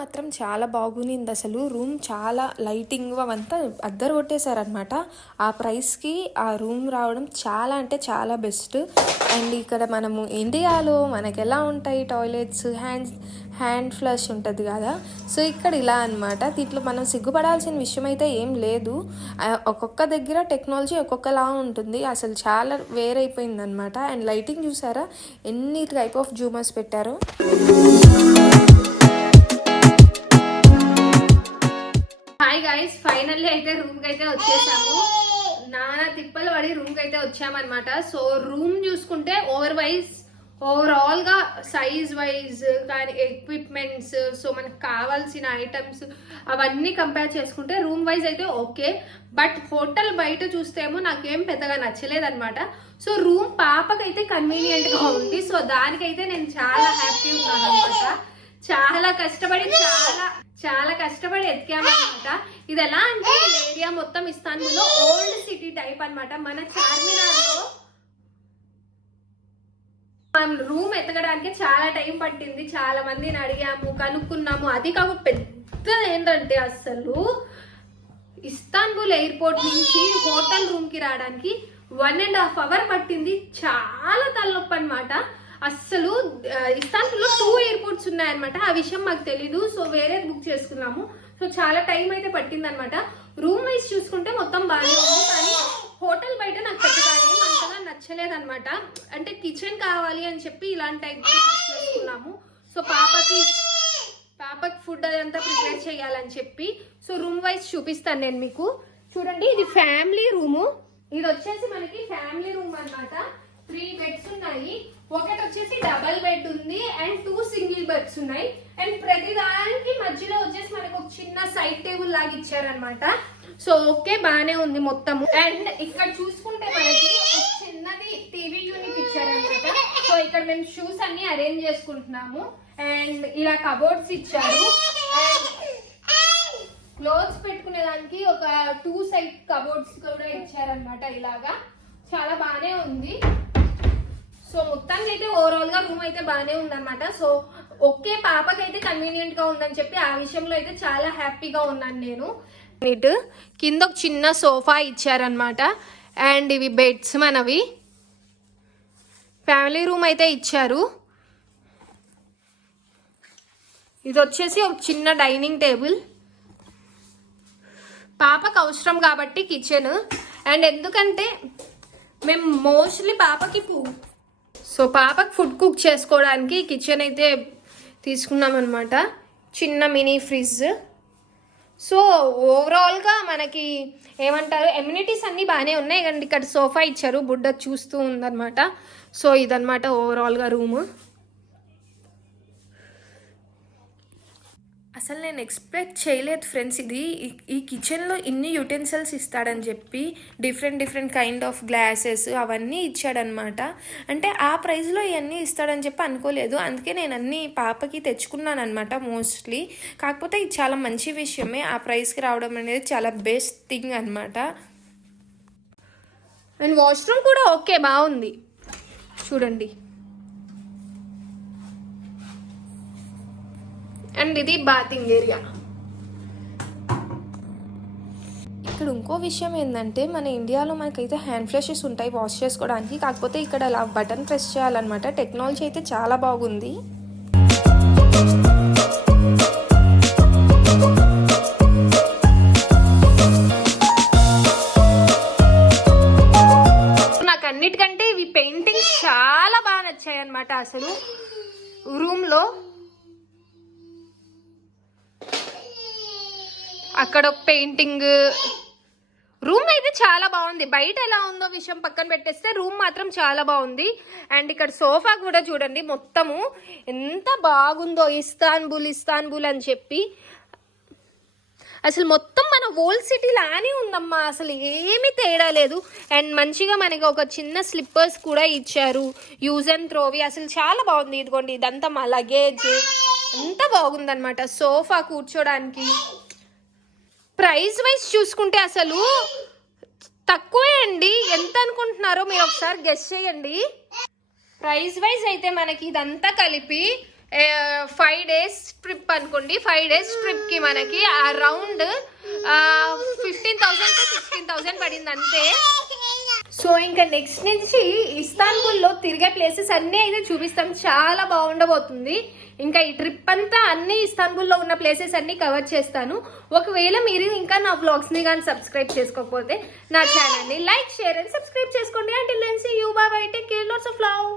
మాత్రం చాలా బాగునింది. అసలు రూమ్ చాలా లైటింగ్ అవంతా అద్దరు కొట్టేశారనమాట. ఆ ప్రైస్కి ఆ రూమ్ రావడం చాలా అంటే చాలా బెస్ట్. అండ్ ఇక్కడ మనము ఇండియాలో మనకు ఎలా ఉంటాయి టాయిలెట్స్, హ్యాండ్ ఫ్లష్ ఉంటుంది కదా, సో ఇక్కడ ఇలా అనమాట. దీంట్లో మనం సిగ్గుపడాల్సిన విషయం అయితే ఏం లేదు. ఒక్కొక్క దగ్గర టెక్నాలజీ ఒక్కొక్కలా ఉంటుంది. అసలు చాలా వేరైపోయింది అనమాట. అండ్ లైటింగ్ చూసారా ఎన్ని టైప్ ఆఫ్ జూమర్స్ పెట్టారో. హాయ్ గైస్, ఫైనల్లీ అయితే రూమ్కి అయితే వచ్చేసాము. నానా తిప్పలు పడి రూమ్కి అయితే వచ్చామన్నమాట. సో రూమ్ చూసుకుంటే ఓవరాల్ గా సైజ్ వైజ్ కానీ ఎక్విప్మెంట్స్, సో మనకు కావాల్సిన ఐటమ్స్ అవన్నీ కంపేర్ చేసుకుంటే రూమ్ వైజ్ అయితే ఓకే. బట్ హోటల్ బయట చూస్తేమో నాకేం పెద్దగా నచ్చలేదన్నమాట. సో రూమ్ పాపకైతే కన్వీనియంట్ గా ఉంది. సో దానికైతే నేను చాలా హ్యాపీ ఉన్నాను అనమాట. చాలా కష్టపడి ఎతికామన్నమాట. ఇది ఎలా అంటే ఏరియా మొత్తం ఇస్తాన్బుల్లో ఓల్డ్ సిటీ టైప్ అనమాట. మన చార్మినార్ లో మనం రూమ్ ఎతకడానికి చాలా టైం పట్టింది. చాలా మందిని అడిగాము, కనుక్కున్నాము. అది కాకుండా పెద్ద ఏంటంటే అసలు ఇస్తాన్బుల్ ఎయిర్పోర్ట్ నుంచి హోటల్ రూమ్ కి రావడానికి 1.5 hours పట్టింది. చాలా తలనొప్పి అనమాట. అస్సలు ఇస్తాన్బుల్లో 2 ఎయిర్పోర్ట్స్ ఉన్నాయన్నమాట. ఆ విషయం మాకు తెలీదు. సో వేరే బుక్ చేసుకున్నాము. సో చాలా టైం అయితే పట్టింది అనమాట. రూమ్ వైజ్ చూసుకుంటే మొత్తం బాగానే ఉంది, కానీ హోటల్ బయట నాకు పెద్దగా అంతగా నచ్చలేదన్నమాట. అంటే కిచెన్ కావాలి అని చెప్పి ఇలాంటి టైప్ బుక్ చేసుకున్నాము. సో పాపకి ఫుడ్ అదంతా ప్రిపేర్ చేయాలని చెప్పి. సో రూమ్ వైజ్ చూపిస్తాను నేను మీకు. చూడండి, ఇది ఫ్యామిలీ రూము. ఇది వచ్చేసి మనకి ఫ్యామిలీ రూమ్ అన్నమాట. 3 beds ఉన్నాయి. ఒకటి వచ్చేసి డబల్ బెడ్ ఉంది అండ్ 2 single beds ఉన్నాయి. అండ్ ప్రతి దానికి మధ్యలో వచ్చేసి మనకు ఒక చిన్న సైడ్ టేబుల్ లాగా ఇచ్చారనమాట. సో ఓకే, బానే ఉంది మొత్తము. అండ్ ఇక్కడ చూసుకుంటే మనకి ఒక చిన్నది టీవీ యూనిట్ ఇచ్చారనమాట. సో ఇక్కడ మేము షూస్ అన్ని అరేంజ్ చేసుకుంటున్నాము. అండ్ ఇలా కబోర్డ్స్ ఇచ్చారు. అండ్ క్లోత్స్ పెట్టుకునే దానికి ఒక 2 side కబోర్డ్స్ కూడా ఇచ్చారనమాట. ఇలాగా చాలా బానే ఉంది. సో మొత్తానికి అయితే ఓవరాల్ గా రూమ్ అయితే బాగానే ఉందన్నమాట. సో ఓకే, పాపకైతే కన్వీనియంట్ గా ఉందని చెప్పి ఆ విషయంలో అయితే చాలా హ్యాపీగా ఉన్నాను నేను. కింద ఒక చిన్న సోఫా ఇచ్చారనమాట. అండ్ ఇవి బెడ్స్ మనవి. ఫ్యామిలీ రూమ్ అయితే ఇచ్చారు. ఇది వచ్చేసి ఒక చిన్న డైనింగ్ టేబుల్. పాపకు అవసరం కాబట్టి కిచెన్. అండ్ ఎందుకంటే మేము మోస్ట్లీ పాపకి ఫుడ్ కుక్ చేసుకోవడానికి కిచెన్ అయితే తీసుకున్నాం అనమాట. చిన్న మినీ ఫ్రిడ్జ్. సో ఓవరాల్గా మనకి ఏమంటారు, ఎమ్యూనిటీస్ అన్నీ బాగానే ఉన్నాయి. అండ్ ఇక్కడ సోఫా ఇచ్చారు, బుడ్డ చూస్తూ ఉందన్నమాట. సో ఇదన్నమాట ఓవరాల్గా రూము. అసలు నేను ఎక్స్పెక్ట్ చేయలేదు ఫ్రెండ్స్, ఈ కిచెన్లో ఇన్ని యుటెన్సిల్స్ ఇస్తాడని చెప్పి. డిఫరెంట్ కైండ్ ఆఫ్ గ్లాసెస్ అవన్నీ ఇచ్చాడనమాట. అంటే ఆ ప్రైస్లో ఇవన్నీ ఇస్తాడని చెప్పి అనుకోలేదు. అందుకే నేను అన్నీ పాపకి తెచ్చుకున్నాను అనమాట మోస్ట్లీ. కాకపోతే ఇది చాలా మంచి విషయమే. ఆ ప్రైస్కి రావడం అనేది చాలా బెస్ట్ థింగ్ అనమాట. అండ్ వాష్రూమ్ కూడా ఓకే, బాగుంది. చూడండి. అండ్ ఇది బాతింగ్ ఏరియా. ఇక్కడ ఇంకో విషయం ఏంటంటే, మన ఇండియాలో మనకైతే హ్యాండ్ ఫ్లషెస్ ఉంటాయి వాష్ చేసుకోవడానికి. కాకపోతే ఇక్కడ అలా బటన్ ప్రెస్ చేయాలన్నమాట. టెక్నాలజీ అయితే చాలా బాగుంది. నాకు అన్నిటికంటే ఇవి పెయింటింగ్స్ చాలా బాగా నచ్చాయి అన్నమాట. అసలు రూమ్లో అక్కడ ఒక పెయింటింగ్. రూమ్ అయితే చాలా బాగుంది. బయట ఎలా ఉందో విషయం పక్కన పెట్టేస్తే రూమ్ మాత్రం చాలా బాగుంది. అండ్ ఇక్కడ సోఫా కూడా చూడండి మొత్తము ఎంత బాగుందో. ఇస్తాన్బుల్ అని చెప్పి అసలు మొత్తం మన ఓల్డ్ సిటీ లానే ఉందమ్మా. అసలు ఏమీ తేడా లేదు. అండ్ మంచిగా మనకి ఒక చిన్న స్లిప్పర్స్ కూడా ఇచ్చారు, యూజ్ అండ్ త్రోవి. అసలు చాలా బాగుంది. ఇదిగోండి, ఇదంతా మా లగేజ్ అంతా బాగుందన్నమాట. సోఫా కూర్చోడానికి. ప్రైస్ వైజ్ చూసుకుంటే అసలు తక్కువే అండి. ఎంత అనుకుంటున్నారో మీరు ఒకసారి గెస్ చేయండి. ప్రైస్ వైజ్ అయితే మనకి ఇదంతా కలిపి 5 days ట్రిప్ అనుకోండి. 5 days ట్రిప్కి మనకి అరౌండ్ 15,000 to 16,000 పడింది అంతే. సో ఇంకా నెక్స్ట్ నుంచి ఇస్తాన్బుల్లో తిరిగే ప్లేసెస్ అన్నీ అయితే చూపిస్తాం. చాలా బాగుండబోతుంది. ఇంకా ఈ ట్రిప్ అంతా అన్ని ఇస్తాన్బుల్లో ఉన్న ప్లేసెస్ అన్ని కవర్ చేస్తాను. ఒకవేళ మీరు ఇంకా నా వ్లాగ్స్ని కానీ సబ్స్క్రైబ్ చేసుకోకపోతే నా ఛానల్ని లైక్, షేర్ అండ్ సబ్స్క్రైబ్ చేసుకోండి. Until then see you, bye bye, take care, lots of love.